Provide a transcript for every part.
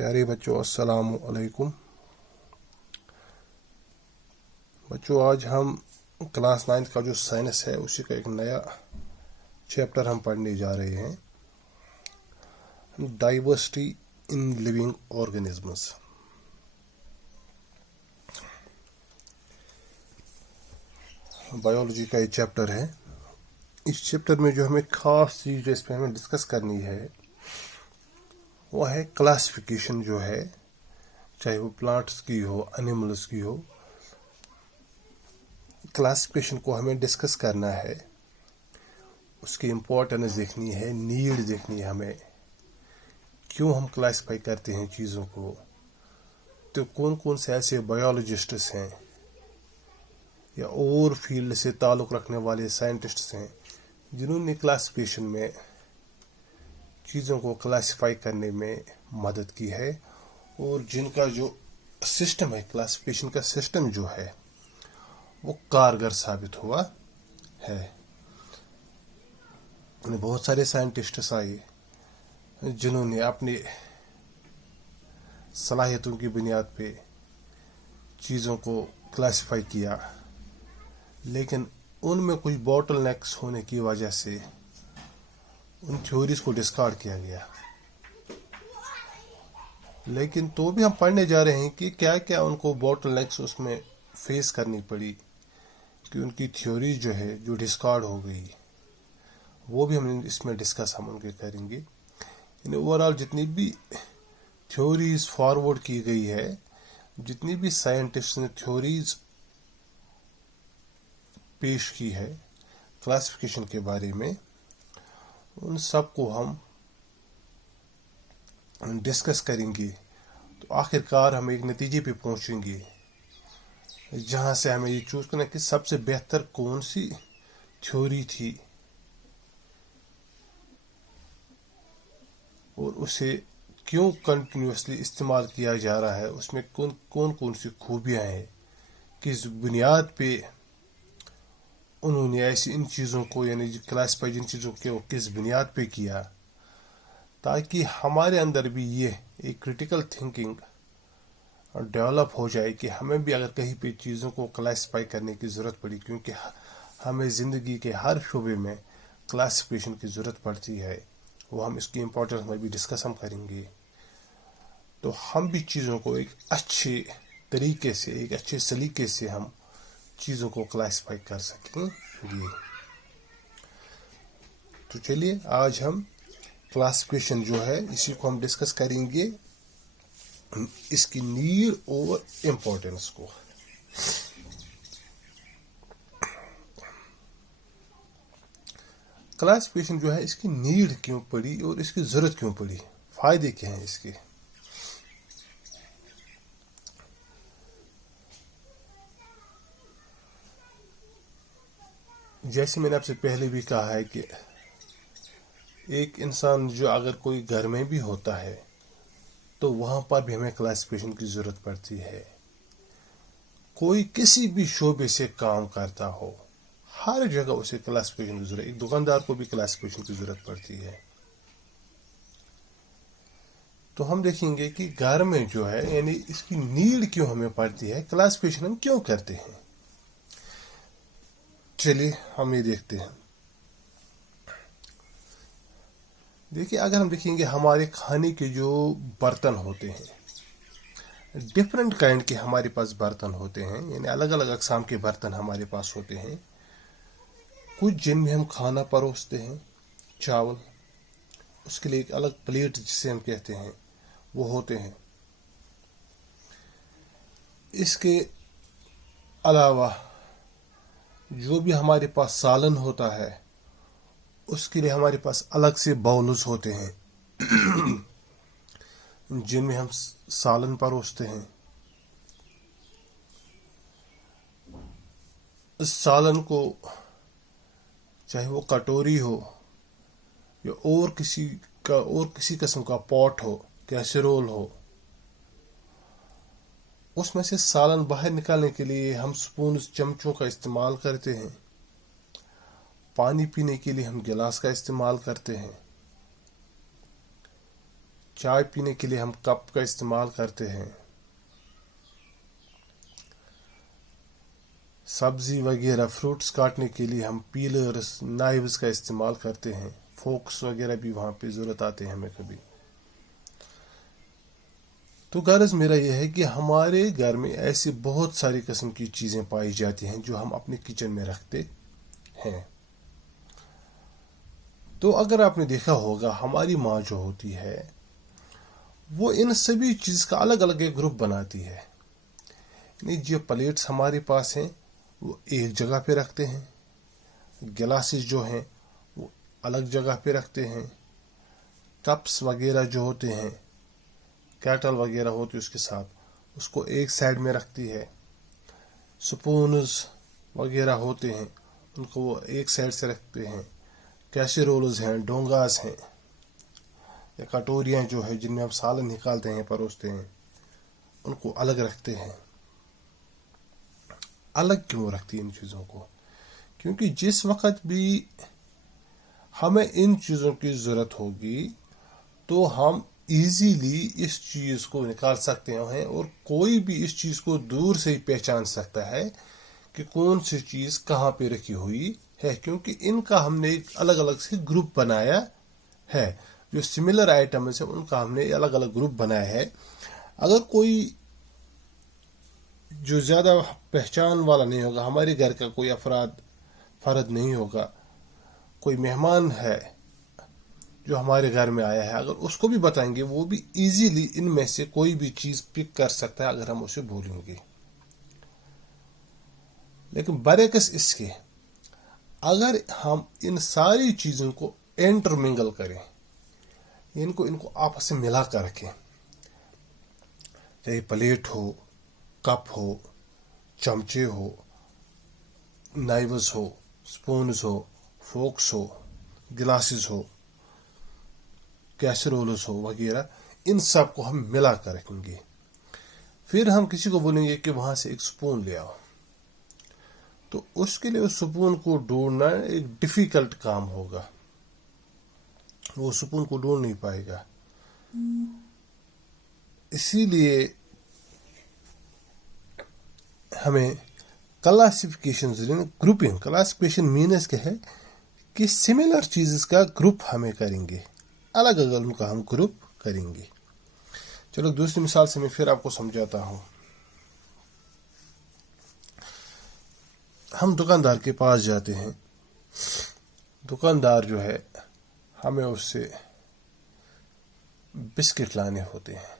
پیارے بچوں السلام علیکم بچوں، آج ہم کلاس 9 کا جو سائنس ہے اسی کا ایک نیا چیپٹر ہم پڑھنے جا رہے ہیں، diversity in living organisms. Biology کا یہ چیپٹر ہے۔ اس چیپٹر میں جو ہمیں خاص چیز جو اس پہ ہمیں ڈسکس کرنی ہے وہ ہے کلاسیفیکیشن، جو ہے چاہے وہ پلانٹس کی ہو انیملس کی ہو، کلاسیفیکیشن کو ہمیں ڈسکس کرنا ہے، اس کی امپورٹنس دیکھنی ہے، نیڈ دیکھنی ہے ہمیں، کیوں ہم کلاسیفائی کرتے ہیں چیزوں کو، تو کون کون سے ایسے بایولوجسٹس ہیں یا اور فیلڈ سے تعلق رکھنے والے سائنٹسٹس ہیں جنہوں نے کلاسیفیکیشن میں چیزوں کو کلاسیفائی کرنے میں مدد کی ہے، اور جن کا جو سسٹم ہے، کلاسیفیکیشن کا سسٹم جو ہے وہ کارگر ثابت ہوا ہے۔ بہت سارے سائنٹسٹس آئے جنہوں نے اپنی صلاحیتوں کی بنیاد پہ چیزوں کو کلاسیفائی کیا، لیکن ان میں کچھ باٹل نیکس ہونے کی وجہ سے ان تھیوریز کو ڈسکارڈ کیا گیا۔ لیکن تو بھی ہم پڑھنے جا رہے ہیں کہ کیا کیا ان کو باٹل نیکس اس میں فیس کرنی پڑی کہ ان کی تھیوری جو ہے جو ڈسکارڈ ہو گئی، وہ بھی ہم اس میں ڈسکس ہم ان کے کریں گے۔ یعنی اوور آل جتنی بھی تھیوریز فارورڈ کی گئی ہے، جتنی بھی سائنٹسٹ نے تھیوریز پیش کی ہے کلاسیفیکیشن کے بارے میں، ان سب کو ہم ڈسکس کریں گے، تو آخر کار ہم ایک نتیجے پہ پہنچیں گے جہاں سے ہمیں یہ چوز کرنا کہ سب سے بہتر کون سی تھیوری تھی اور اسے کیوں کنٹینیوسلی استعمال کیا جا رہا ہے، اس میں کون کون سی خوبیاں ہیں، کس بنیاد پہ انہوں نے ایسی ان چیزوں کو یعنی کلاسیفائی جن چیزوں کو کس بنیاد پہ کیا، تاکہ ہمارے اندر بھی یہ ایک کریٹیکل تھنکنگ ڈیولپ ہو جائے کہ ہمیں بھی اگر کہیں پہ چیزوں کو کلاسیفائی کرنے کی ضرورت پڑی، کیونکہ ہمیں زندگی کے ہر شعبے میں کلاسیفیکیشن کی ضرورت پڑتی ہے، وہ ہم اس کی امپورٹنس میں بھی ڈسکس ہم کریں گے، تو ہم بھی چیزوں کو ایک اچھے طریقے سے، ایک اچھے سلیقے سے ہم چیزوں کو کلاسیفائی کر سکیں گے۔ تو چلیے آج ہم کلاسیفیکیشن جو ہے اسی کو ہم ڈسکس کریں گے، اس کی نیڈ اور امپورٹنس کو۔ کلاسیفیکیشن جو ہے اس کی نیڈ کیوں پڑی اور اس کی ضرورت کیوں پڑی، فائدے کیا ہیں اس کے۔ جیسے میں نے آپ سے پہلے بھی کہا ہے کہ ایک انسان جو اگر کوئی گھر میں بھی ہوتا ہے تو وہاں پر بھی ہمیں کلاسیفیکیشن کی ضرورت پڑتی ہے۔ کوئی کسی بھی شعبے سے کام کرتا ہو، ہر جگہ اسے کلاسیفیکیشن کی ضرورت ہے۔ ایک دکاندار کو بھی کلاسیفیکیشن کی ضرورت پڑتی ہے۔ تو ہم دیکھیں گے کہ گھر میں جو ہے یعنی اس کی نیڈ کیوں ہمیں پڑتی ہے، کلاسیفیکیشن ہم کیوں کرتے ہیں۔ چلیے ہم یہ دیکھتے ہیں۔ دیکھیے اگر ہم دیکھیں گے ہمارے کھانے کے جو برتن ہوتے ہیں، ڈفرینٹ کائنڈ کے ہمارے پاس برتن ہوتے ہیں، یعنی الگ الگ اقسام کے برتن ہمارے پاس ہوتے ہیں۔ کچھ جن میں ہم کھانا پروستے ہیں، چاول، اس کے لیے ایک الگ پلیٹ جسے ہم کہتے ہیں وہ ہوتے ہیں۔ اس کے علاوہ جو بھی ہمارے پاس سالن ہوتا ہے اس کے لیے ہمارے پاس الگ سے باؤلز ہوتے ہیں جن میں ہم سالن پروستے ہیں۔ اس سالن کو چاہے وہ کٹوری ہو یا اور کسی قسم کا پاٹ ہو، کیسرول ہو، اس میں سے سالن باہر نکالنے کے لیے ہم سپونز، چمچوں کا استعمال کرتے ہیں۔ پانی پینے کے لیے ہم گلاس کا استعمال کرتے ہیں۔ چائے پینے کے لیے ہم کپ کا استعمال کرتے ہیں، سبزی وغیرہ فروٹس کاٹنے کے لیے ہم پیلرز نائفز کا استعمال کرتے ہیں، فوکس وغیرہ بھی وہاں پہ ضرورت آتے ہیں ہمیں کبھی. تو غرض میرا یہ ہے کہ ہمارے گھر میں ایسی بہت ساری قسم کی چیزیں پائی جاتی ہیں جو ہم اپنے کچن میں رکھتے ہیں. تو اگر آپ نے دیکھا ہوگا ہماری ماں جو ہوتی ہے وہ ان سبھی چیز کا الگ الگ ایک گروپ بناتی ہے. یعنی جو پلیٹس ہمارے پاس ہیں وہ ایک جگہ پہ رکھتے ہیں، گلاسز جو ہیں وہ الگ جگہ پہ رکھتے ہیں، کپس وغیرہ جو ہوتے ہیں، کیٹل وغیرہ ہوتی ہے اس کے ساتھ اس کو ایک سائڈ میں رکھتی ہے، سپونز وغیرہ ہوتے ہیں ان کو وہ ایک سائڈ سے رکھتے ہیں، کیسرولز ہیں، ڈونگاز ہیں یا کٹوریاں جو ہے جن میں ہم سالن نکالتے ہیں پروستے ہیں ان کو الگ رکھتے ہیں. الگ کیوں رکھتی ہیں ان چیزوں کو؟ کیونکہ جس وقت بھی ہمیں ان چیزوں کی ضرورت ہوگی تو ہم ایزیلی اس چیز کو نکال سکتے ہیں اور کوئی بھی اس چیز کو دور سے ہی پہچان سکتا ہے کہ کون سی چیز کہاں پہ رکھی ہوئی ہے، کیونکہ ان کا ہم نے ایک الگ الگ سے گروپ بنایا ہے. جو سملر آئٹمز ہیں ان کا ہم نے الگ الگ گروپ بنایا ہے. اگر کوئی جو زیادہ پہچان والا نہیں ہوگا، ہمارے گھر کا کوئی فرد نہیں ہوگا، کوئی مہمان ہے جو ہمارے گھر میں آیا ہے، اگر اس کو بھی بتائیں گے وہ بھی ایزیلی ان میں سے کوئی بھی چیز پک کر سکتا ہے اگر ہم اسے بولیں گے. لیکن برعکس اس کے اگر ہم ان ساری چیزوں کو انٹرمنگل کریں، ان کو آپس سے ملا کر رکھیں، چاہے پلیٹ ہو، کپ ہو، چمچے ہو، نائفز ہو، سپونز ہو، فوکس ہو، گلاسز ہو، کیسرولز ہو وغیرہ، ان سب کو ہم ملا کر رکھیں گے. پھر ہم کسی کو بولیں گے کہ وہاں سے ایک سپون لے آؤ، تو اس کے لیے اس سپون کو ڈھونڈنا ایک ڈیفیکلٹ کام ہوگا، وہ سپون کو ڈھونڈ نہیں پائے گا. اسی لیے ہمیں کلاسیفیکیشن گروپنگ، کلاسیفیکیشن مینس کیا ہے کہ سملر چیزز کا گروپ ہمیں کریں گے، الگ الگ ان کا ہم گروپ کریں گے. چلو دوسری مثال سے میں پھر آپ کو سمجھاتا ہوں. ہم دکاندار کے پاس جاتے ہیں، دکاندار جو ہے ہمیں اس سے بسکٹ لانے ہوتے ہیں.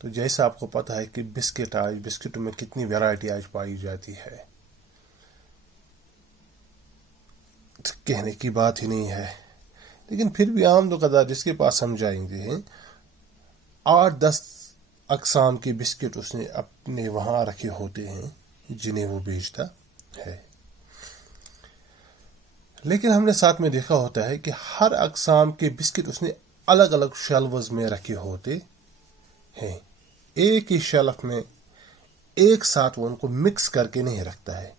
تو جیسا آپ کو پتا ہے کہ بسکٹوں میں کتنی ویرائٹی آج پائی جاتی ہے، کہنے کی بات ہی نہیں ہے. لیکن پھر بھی عام دکاندار جس کے پاس ہم جائیں گے 8-10 اقسام کے بسکٹ اس نے اپنے وہاں رکھے ہوتے ہیں جنہیں وہ بیچتا ہے. لیکن ہم نے ساتھ میں دیکھا ہوتا ہے کہ ہر اقسام کے بسکٹ اس نے الگ الگ شیلوز میں رکھے ہوتے ہیں. ایک ہی شیلف میں ایک ساتھ وہ ان کو مکس کر کے نہیں رکھتا ہے.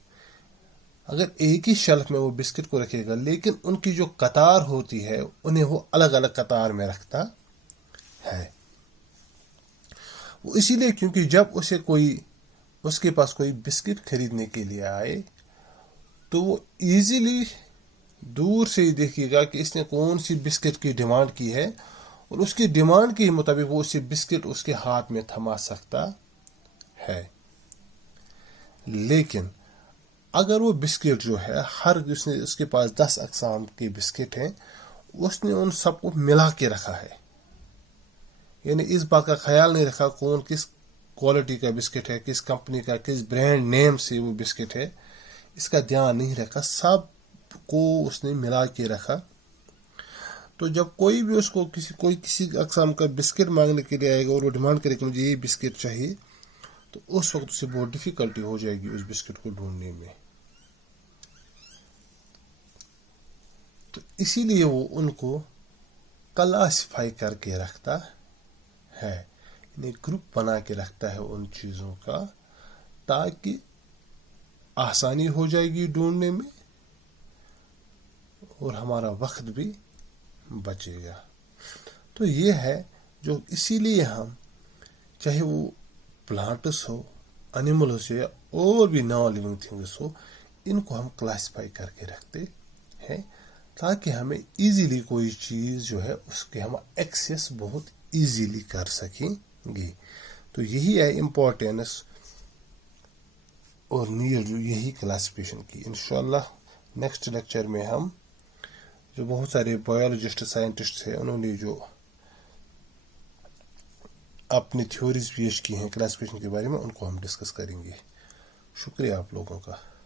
اگر ایک ہی شیلف میں وہ بسکٹ کو رکھے گا لیکن ان کی جو قطار ہوتی ہے انہیں وہ الگ الگ قطار میں رکھتا ہے. وہ اسی لیے کیونکہ جب اس کے پاس کوئی بسکٹ خریدنے کے لیے آئے تو وہ ایزیلی دور سے ہی دیکھے گا کہ اس نے کون سی بسکٹ کی ڈیمانڈ کی ہے اور اس کی ڈیمانڈ کے مطابق وہ اسے بسکٹ اس کے ہاتھ میں تھما سکتا ہے. لیکن اگر وہ بسکٹ جو ہے اس کے پاس 10 اقسام کے بسکٹ ہیں، اس نے ان سب کو ملا کے رکھا ہے. یعنی اس بات کا خیال نہیں رکھا کون کس کوالٹی کا بسکٹ ہے، کس کمپنی کا، کس برانڈ نیم سے وہ بسکٹ ہے، اس کا دھیان نہیں رکھا، سب کو اس نے ملا کے رکھا. تو جب کوئی بھی اس کو کسی اقسام کا بسکٹ مانگنے کے لیے آئے گا اور وہ ڈیمانڈ کرے کہ مجھے یہ بسکٹ چاہیے، تو اس وقت اسے بہت ڈیفیکلٹی ہو جائے گی اس بسکٹ کو ڈھونڈنے میں. تو اسی لیے وہ ان کو کلاسیفائی کر کے رکھتا ہے، یعنی گروپ بنا کے رکھتا ہے ان چیزوں کا، تاکہ آسانی ہو جائے گی ڈھونڈنے میں اور ہمارا وقت بھی بچے گا. تو یہ ہے جو اسی لیے ہم چاہے وہ پلانٹس ہو انیملس ہو یا اور بھی نان لیونگ تھنگس ہو ان کو ہم کلاسیفائی کر کے رکھتے ہیں تاکہ ہمیں ایزیلی کوئی چیز جو ہے اس کے ہم ایکسیس بہت ایزیلی کر سکیں گے. تو یہی ہے امپورٹینس اور نیڈ یہی کلاسیفیکیشن کی. انشاءاللہ نیکسٹ لیکچر میں ہم جو بہت سارے بایولوجسٹ سائنٹسٹ ہیں انہوں نے جو اپنی تھیوریز پیش کی ہیں کلاسیفیکیشن کے بارے میں ان کو ہم ڈسکس کریں گے. شکریہ آپ لوگوں کا.